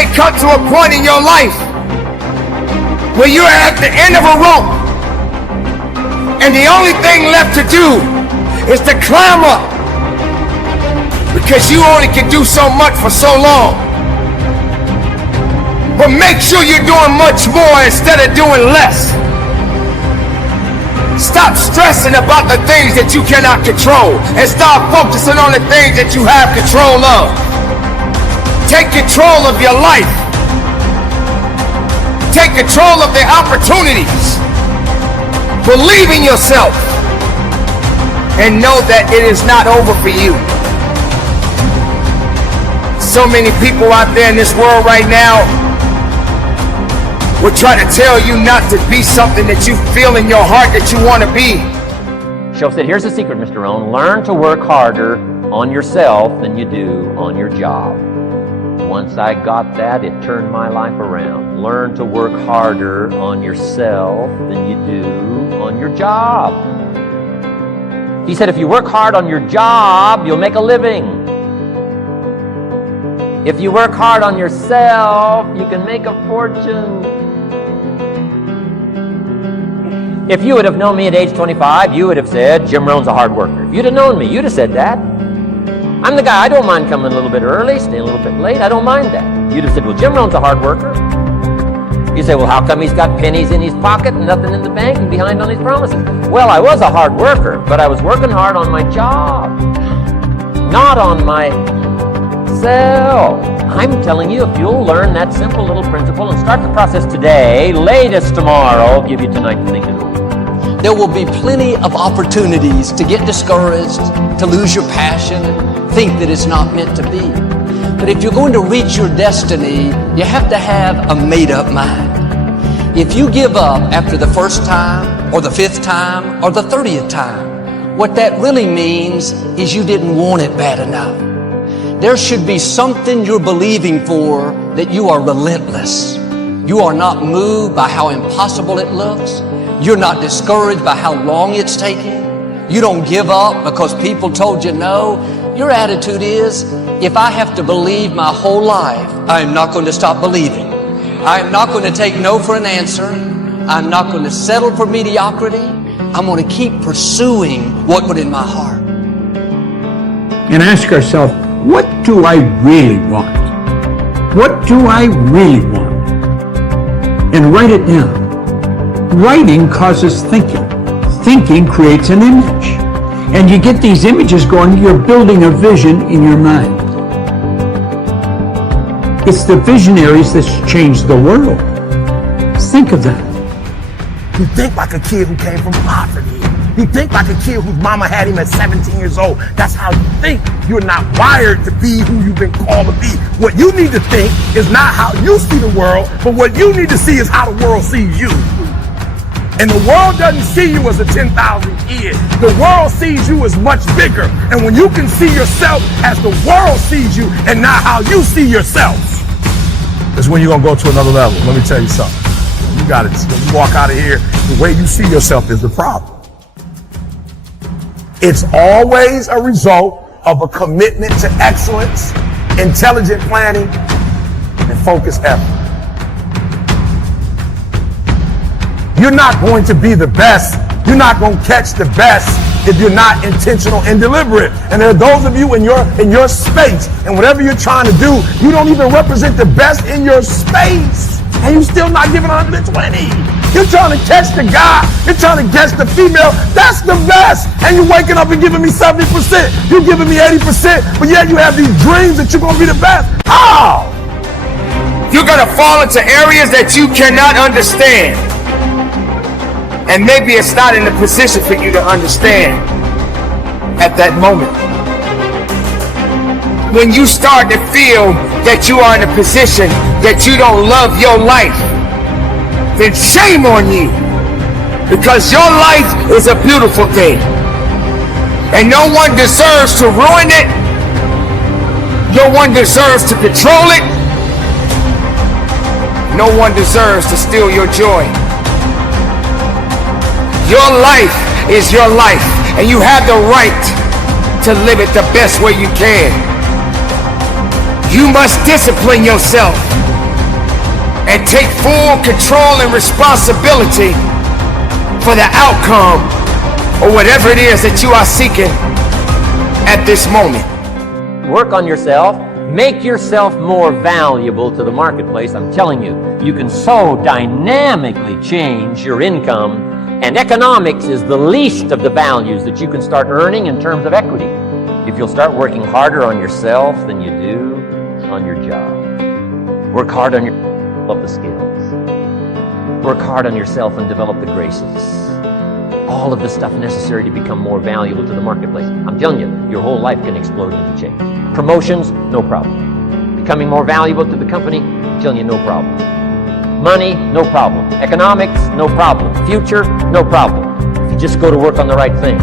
may come to a point in your life where you're at the end of a rope and the only thing left to do is to climb up, because you only can do so much for so long. But make sure you're doing much more instead of doing less. Stop stressing about the things that you cannot control and start focusing on the things that you have control of. Take control of your life. Take control of the opportunities. Believe in yourself and know that it is not over for you. So many people out there in this world right now will try to tell you not to be something that you feel in your heart that you want to be. Show said, here's the secret, Mr. Rohn. Learn to work harder on yourself than you do on your job. Once I got that, it turned my life around. Learn to work harder on yourself than you do on your job. He said, if you work hard on your job, you'll make a living. If you work hard on yourself, you can make a fortune. If you would have known me at age 25, you would have said, Jim Rohn's a hard worker. If you'd have known me, you'd have said that. I'm the guy, I don't mind coming a little bit early, staying a little bit late, I don't mind that. You'd have said, well, Jim Rohn's a hard worker. You say, well, how come he's got pennies in his pocket and nothing in the bank and behind on his promises? Well, I was a hard worker, but I was working hard on my job, not on myself. I'm telling you, if you'll learn that simple little principle and start the process today, latest tomorrow, I'll give you tonight to think it over. There will be plenty of opportunities to get discouraged, to lose your passion, and think that it's not meant to be. But if you're going to reach your destiny, you have to have a made-up mind. If you give up after the first time, or the 5th time, or the 30th time, what that really means is you didn't want it bad enough. There should be something you're believing for that you are relentless. You are not moved by how impossible it looks. You're not discouraged by how long it's taking. You don't give up because people told you no. Your attitude is, if I have to believe my whole life, I am not going to stop believing. I am not going to take no for an answer. I'm not going to settle for mediocrity. I'm going to keep pursuing what put in my heart. And ask ourselves, what do I really want? What do I really want? And write it down. Writing causes thinking. Thinking creates an image. And you get these images going, you're building a vision in your mind. It's the visionaries that's changed the world. Think of that. You think like a kid who came from poverty. You think like a kid whose mama had him at 17 years old. That's how you think. You're not wired to be who you've been called to be. What you need to think is not how you see the world, but what you need to see is how the world sees you. And the world doesn't see you as a 10,000 kid. The world sees you as much bigger. And when you can see yourself as the world sees you and not how you see yourself, that's when you're going to go to another level. Let me tell you something. You got it. When you walk out of here, the way you see yourself is the problem. It's always a result of a commitment to excellence, intelligent planning, and focused effort. You're not going to be the best. You're not going to catch the best if you're not intentional and deliberate. And there are those of you in your space, and whatever you're trying to do, you don't even represent the best in your space. And you're still not giving 120. You're trying to catch the guy. You're trying to catch the female. That's the best. And you're waking up and giving me 70%. You're giving me 80%. But yet you have these dreams that you're going to be the best. How? You're going to fall into areas that you cannot understand. And maybe it's not in the position for you to understand at that moment. When you start to feel that you are in a position that you don't love your life, then shame on you. Because your life is a beautiful thing. And no one deserves to ruin it. No one deserves to control it. No one deserves to steal your joy. Your life is your life, and you have the right to live it the best way you can. You must discipline yourself and take full control and responsibility for the outcome or whatever it is that you are seeking at this moment. Work on yourself. Make yourself more valuable to the marketplace. I'm telling you, you can so dynamically change your income, and economics is the least of the values that you can start earning in terms of equity if you'll start working harder on yourself than you do on your job. Work hard on develop the skills. Work hard on yourself and develop the graces. All of the stuff necessary to become more valuable to the marketplace. I'm telling you, your whole life can explode into change. Promotions, no problem. Becoming more valuable to the company, I'm telling you, no problem. Money, no problem. Economics, no problem. Future, no problem. If you just go to work on the right thing.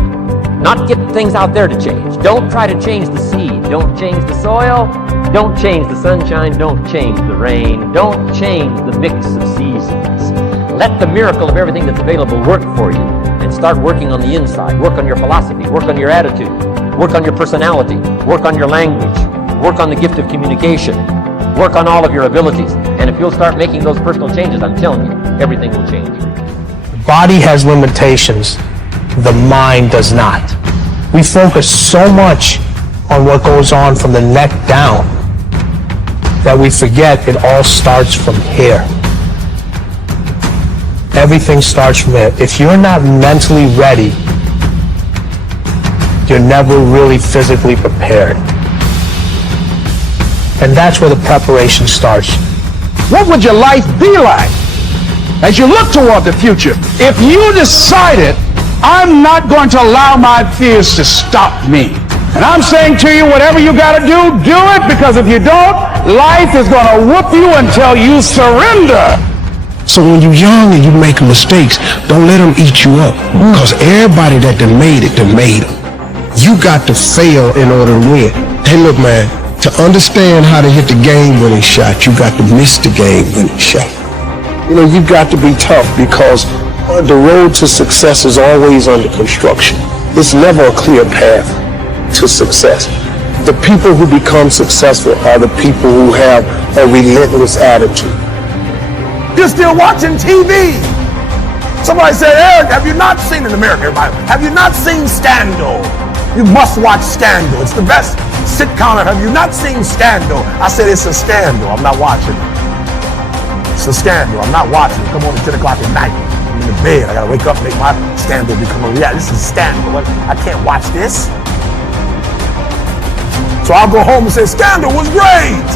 Not get things out there to change. Don't try to change the seed. Don't change the soil. Don't change the sunshine. Don't change the rain. Don't change the mix of seasons. Let the miracle of everything that's available work for you, and start working on the inside. Work on your philosophy. Work on your attitude. Work on your personality. Work on your language. Work on the gift of communication. Work on all of your abilities. And if you'll start making those personal changes, I'm telling you, everything will change. The body has limitations. The mind does not. We focus so much on what goes on from the neck down that we forget it all starts from here. Everything starts from here. If you're not mentally ready, you're never really physically prepared. And that's where the preparation starts. What would your life be like as you look toward the future if you decided, I'm not going to allow my fears to stop me? And I'm saying to you, whatever you got to do it, because if you don't, life is going to whoop you until you surrender. So when you're young and you make mistakes, don't let them eat you up. Because everybody that done made it. You got to fail in order to win. Hey, look, man, to understand how to hit the game-winning shot, you got to miss the game-winning shot. You know, you got to be tough because the road to success is always under construction. It's never a clear path to success. The people who become successful are the people who have a relentless attitude. You're still watching TV. Somebody said, Eric, have you not seen in America, everybody? Have you not seen Scandal? You must watch Scandal. It's the best sitcom. Have you not seen Scandal? I said, it's a scandal. I'm not watching it. It's a scandal. I'm not watching it. Come on at 10 o'clock at night. I'm in the bed. I gotta wake up and make my scandal become a reality. This is Scandal. I can't watch this. So I'll go home and say, Scandal was great.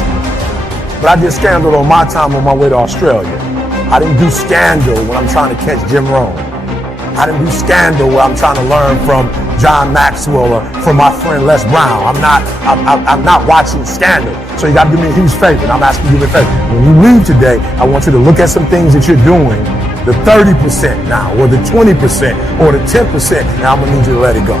But I did Scandal on my time on my way to Australia. I didn't do Scandal when I'm trying to catch Jim Rohn. I didn't do Scandal where I'm trying to learn from John Maxwell or from my friend Les Brown. I'm not watching Scandal. So you got to do me a huge favor. And I'm asking you to do me a favor. When you leave today, I want you to look at some things that you're doing, the 30% now, or the 20%, or the 10%, and I'm going to need you to let it go.